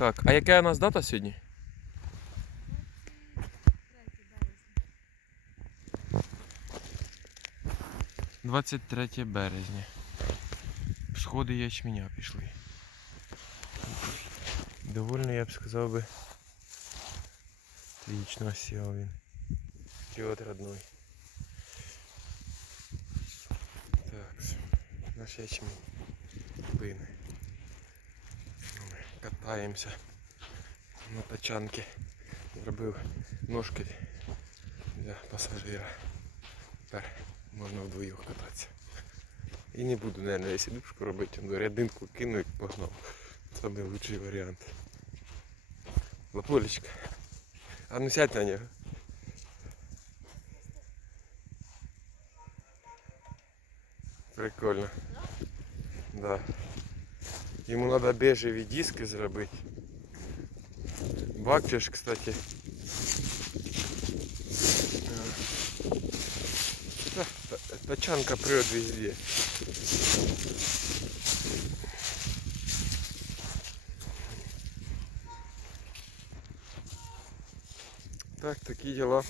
Так, а яка у нас дата сьогодні? 23 березня. Сходи ячменя пішли. Довольно, я б сказав би. Отлично сел він. Чот родной. Так, наш ячмінь. Пини. Катаємося на тачанки. Зробив ножки для пасажира. Тепер можна вдвоєх кататися. І не буду, наверное, сідушку робити, ну, рядинку кину і погнав. Це лучший варіант. Лапулечка. А ну сядь на нього. Прикольно. Да. Йому треба бежеві диски зробити. Бачиш, кстати. Та- та- Тачанка прет везде. Так, такі діла.